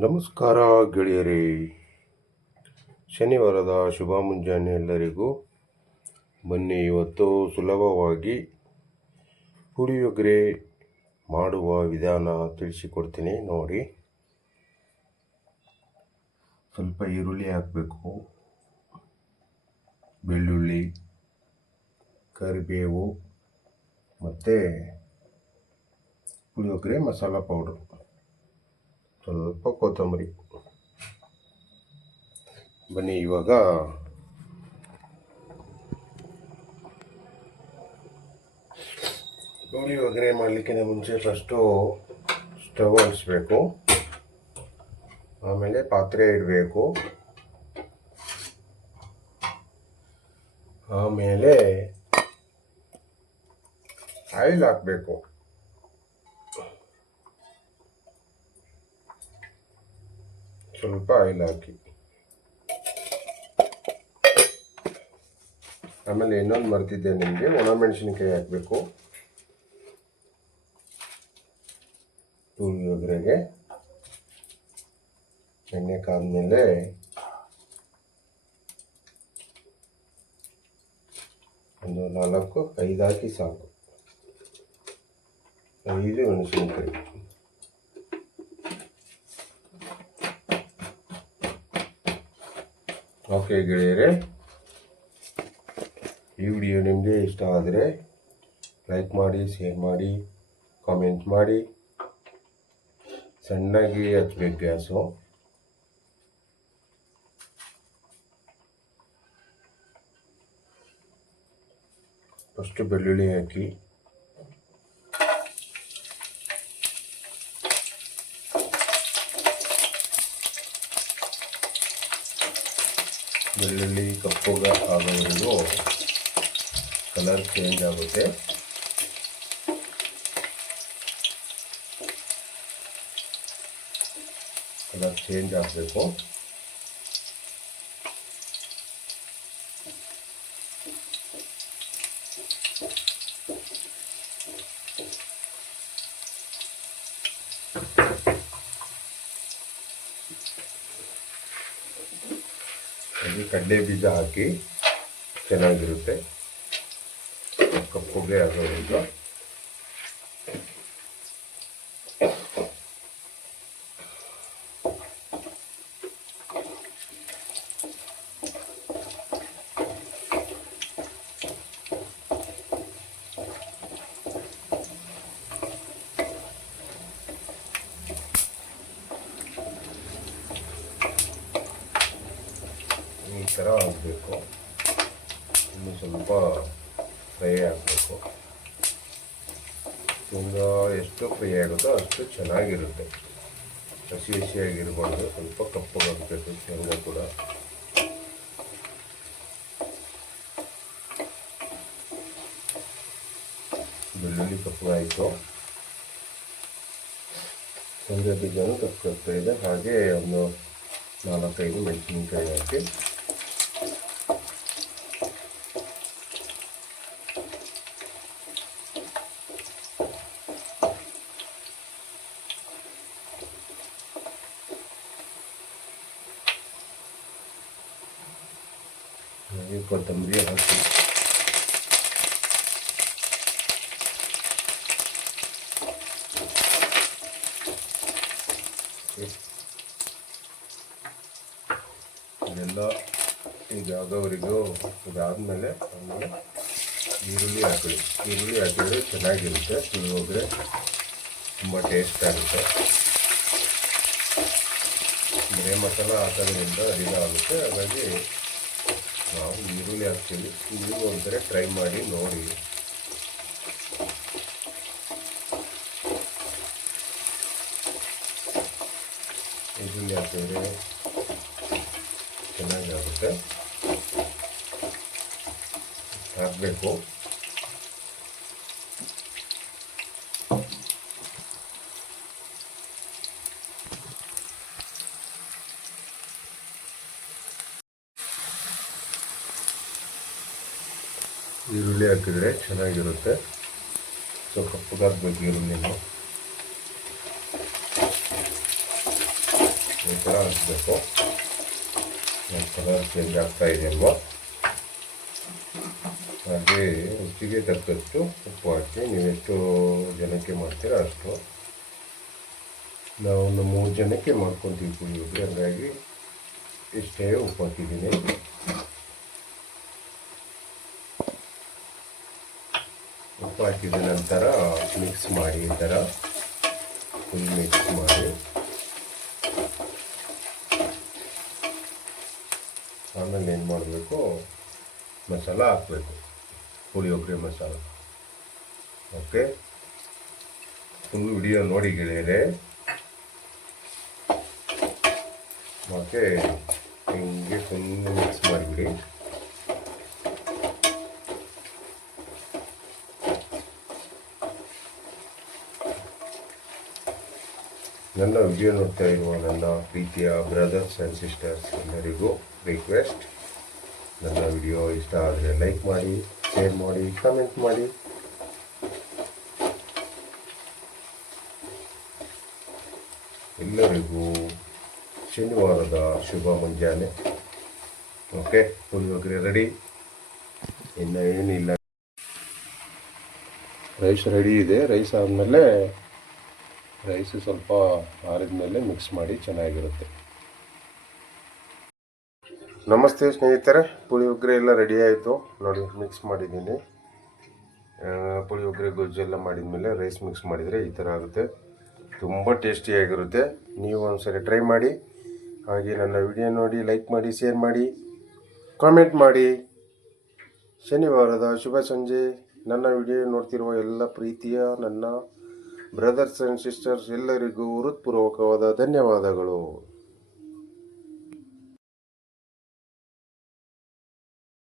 ನಮಸ್ಕಾರ ಗೆಳೆಯರೇ. ಶನಿವಾರದ ಶುಭ ಮುಂಜಾನೆ ಎಲ್ಲರಿಗೂ. ಬನ್ನಿ, ಇವತ್ತು ಸುಲಭವಾಗಿ ಪುಳಿಯೋಗರೆ ಮಾಡುವ ವಿಧಾನ ತಿಳಿಸಿಕೊಡ್ತೀನಿ ನೋಡಿ. ಸ್ವಲ್ಪ ಈರುಳ್ಳಿ ಹಾಕಬೇಕು, ಬೆಳ್ಳುಳ್ಳಿ, ಕರಿಬೇವು ಮತ್ತು ಪುಳಿಯೋಗರೆ ಮಸಾಲ ಪೌಡ್ರು, ಸ್ವಲ್ಪ ಕೊತ್ತಂಬರಿ. ಬನ್ನಿ ಇವಾಗ ಪುಳಿಯೋಗರೆ ಮಾಡಲಿಕ್ಕಿಂತ ಮುಂಚೆ ಫಸ್ಟು ಸ್ಟವ್ ಹಚ್ಬೇಕು, ಆಮೇಲೆ ಪಾತ್ರೆ ಇಡಬೇಕು, ಆಮೇಲೆ ಆಯಿಲ್ ಹಾಕಬೇಕು. ಸ್ವಲ್ಪ ಆಯಿಲ್ ಹಾಕಿ, ಆಮೇಲೆ ಇನ್ನೊಂದು ಮರ್ತಿದ್ದೆ ನಿಮಗೆ, ಒಣಮೆಣಸಿನಕಾಯಿ ಹಾಕಬೇಕು ಪುಳಿಯೋಗರೆಗೆ. ಎಣ್ಣೆ ಕಾದ್ಮೇಲೆ ಒಂದು 4-5 ಹಾಕಿ ಸಾಕು, 5 ಮೆಣಸಿನಕಾಯಿ. ಓಕೆ ಗೆಳೆಯರೆ, ಈ ವಿಡಿಯೋ ನಿಮಗೆ ಇಷ್ಟ ಆದರೆ ಲೈಕ್ ಮಾಡಿ, ಶೇರ್ ಮಾಡಿ, ಕಾಮೆಂಟ್ ಮಾಡಿ. ಸಣ್ಣಗೆ ಹಚ್ಬೇಕು ಗ್ಯಾಸು. ಫಸ್ಟು ಬೆಳ್ಳುಳ್ಳಿ ಹಾಕಿ, ಬೆಳ್ಳುಳ್ಳಿ ಕಪ್ಪುಗ ಆಗೋವರೆಗೂ ಕಲರ್ ಚೇಂಜ್ ಆಗುತ್ತೆ. ಕಲರ್ ಚೇಂಜ್ ಆಗಬೇಕು. ಕಡಲೆ ಬೀಜ ಹಾಕಿ ಚೆನ್ನಾಗಿರುತ್ತೆ, ಕಪ್ಪುಗೆ ಆಗೋದ್ರಿಂದ. ಈ ಥರ ಆಗಬೇಕು. ಇನ್ನು ಸ್ವಲ್ಪ ಫ್ರೈ ಆಗಬೇಕು. ಶೇಂಗಾ ಎಷ್ಟು ಫ್ರೈ ಆಗುತ್ತೋ ಅಷ್ಟು ಚೆನ್ನಾಗಿರುತ್ತೆ. ಹಸಿ ಹಸಿಯಾಗಿರ್ಬಾರ್ದು, ಸ್ವಲ್ಪ ಕಪ್ಪಗಾಗಬೇಕು ಶೇಂಗಾ ಕೂಡ. ಬೆಳ್ಳುಳ್ಳಿ ಕಪ್ಪಗಾಯಿತು, ಶೇಂಗಾ ಬೀಜನೂ ಕಪ್ಪಗಾಗ್ತಾ ಇದೆ. ಹಾಗೆ ಒಂದು 4-5 ಮೆಣಸಿನಕಾಯಿ ಹಾಕಿ ಕೊತ್ತಂಬರಿ ಹಾಕಿ ಇದೆಲ್ಲ ಇದಾಗೋವರೆಗೂ ಇದಾದಮೇಲೆ ಆಮೇಲೆ ಈರುಳ್ಳಿ ಹಾಕಿ. ಈರುಳ್ಳಿ ಹಾಕಿದ್ರೆ ಚೆನ್ನಾಗಿರುತ್ತೆ, ಪುಳಿಯೋಗರೆ ತುಂಬ ಟೇಸ್ಟ್ ಆಗುತ್ತೆ. ಬರೇ ಮಸಾಲ ಹಾಕೋದ್ರಿಂದ ಅಡಿಗೆ ಹಾಗಾಗಿ ನಾವು ಈರುಳ್ಳಿ ಹಾಕ್ತೀವಿ. ನೀವು ಒಂಥರ ಟ್ರೈ ಮಾಡಿ ನೋಡಿ. ಈರುಳ್ಳಿ ಹಾಕಿದ್ರೆ ಚೆನ್ನಾಗಾಗುತ್ತೆ. ಹಾಕಬೇಕು. ಈರುಳ್ಳಿ ಹಾಕಿದರೆ ಚೆನ್ನಾಗಿರುತ್ತೆ. ಸೊ ಕಪ್ಪಗಾಗಬೇಕು ಈರುಳ್ಳಿನ. ಈ ಥರ ಹಾಕಬೇಕು. ಕಲರ್ ಚೇಂಜ್ ಆಗ್ತಾ ಇದೆ ಅಲ್ವಾ. ಹಾಗೆ ರುಚಿಗೆ ತಕ್ಕಷ್ಟು ಉಪ್ಪು ಹಾಕಿ, ನೀವೆಷ್ಟು ಜನಕ್ಕೆ ಮಾಡ್ತೀರಾ ಅಷ್ಟು. ನಾವು ಒಂದು 3 ಜನಕ್ಕೆ ಮಾಡ್ಕೊತೀವಿ ಪುಳಿಯೋಗರೆ, ಹಾಗಾಗಿ ಇಷ್ಟೇ ಉಪ್ಪು ಹಾಕಿದ್ದೀನಿ. ಉಪ್ಪು ಹಾಕಿದ ನಂತರ ಮಿಕ್ಸ್ ಮಾಡಿ, ಈ ಥರ ಫುಲ್ ಮಿಕ್ಸ್ ಮಾಡಿ ಆಮೇಲೆ ಏನು ಮಾಡಬೇಕು, ಮಸಾಲ ಹಾಕಬೇಕು, puliyogare masala. Okay, full video ನೋಡಿ ಗೆಳೆಯರೆ. ಮತ್ತು ಹಿಂಗೆ ಫುಲ್ ಮಿಕ್ಸ್ ಮಾಡಿಬಿಡಿ. ನನ್ನ ವಿಡಿಯೋ ನೋಡ್ತಾ ಇರುವ ನನ್ನ ಪ್ರೀತಿಯ ಬ್ರದರ್ಸ್ ಆ್ಯಂಡ್ ಸಿಸ್ಟರ್ಸ್ ಎಲ್ಲರಿಗೂ ರಿಕ್ವೆಸ್ಟ್, ನನ್ನ ವಿಡಿಯೋ ಇಷ್ಟ ಆದರೆ ಲೈಕ್ ಮಾಡಿ, ಶೇರ್ ಮಾಡಿ, ಕಮೆಂಟ್ ಮಾಡಿ. ಎಲ್ಲರಿಗೂ ಶನಿವಾರದ ಶುಭ ಮುಂಜಾನೆ. ಓಕೆ, ಪುಳಿಯೋಗರೆ ರೆಡಿ, ಇನ್ನು ಏನಿಲ್ಲ. ರೈಸ್ ರೆಡಿ ಇದೆ. ರೈಸ್ ಆದಮೇಲೆ ರೈಸ್ ಸ್ವಲ್ಪ ಆರಿದ ಮೇಲೆ ಮಿಕ್ಸ್ ಮಾಡಿ, ಚೆನ್ನಾಗಿರುತ್ತೆ. ನಮಸ್ತೆ ಸ್ನೇಹಿತರೆ, ಪುಳಿಯೋಗರೆ ಎಲ್ಲ ರೆಡಿ ಆಯಿತು ನೋಡಿ. ಮಿಕ್ಸ್ ಮಾಡಿದ್ದೀನಿ. ಪುಳಿಯೋಗರೆ ಗೊಜ್ಜೆಲ್ಲ ಮಾಡಿದ ಮೇಲೆ ರೈಸ್ ಮಿಕ್ಸ್ ಮಾಡಿದರೆ ಈ ಥರ ಆಗುತ್ತೆ. ತುಂಬ ಟೇಸ್ಟಿಯಾಗಿರುತ್ತೆ. ನೀವು ಒಂದ್ಸರಿ ಟ್ರೈ ಮಾಡಿ. ಹಾಗೆ ನನ್ನ ವಿಡಿಯೋ ನೋಡಿ, ಲೈಕ್ ಮಾಡಿ, ಶೇರ್ ಮಾಡಿ, ಕಾಮೆಂಟ್ ಮಾಡಿ. ಶನಿವಾರದ ಶುಭ ಸಂಜೆ. ನನ್ನ ವಿಡಿಯೋ ನೋಡ್ತಿರುವ ಎಲ್ಲ ಪ್ರೀತಿಯ ನನ್ನ ಬ್ರದರ್ಸ್ ಆ್ಯಂಡ್ ಸಿಸ್ಟರ್ಸ್ ಎಲ್ಲರಿಗೂ ಹೃತ್ಪೂರ್ವಕವಾದ ಧನ್ಯವಾದಗಳು.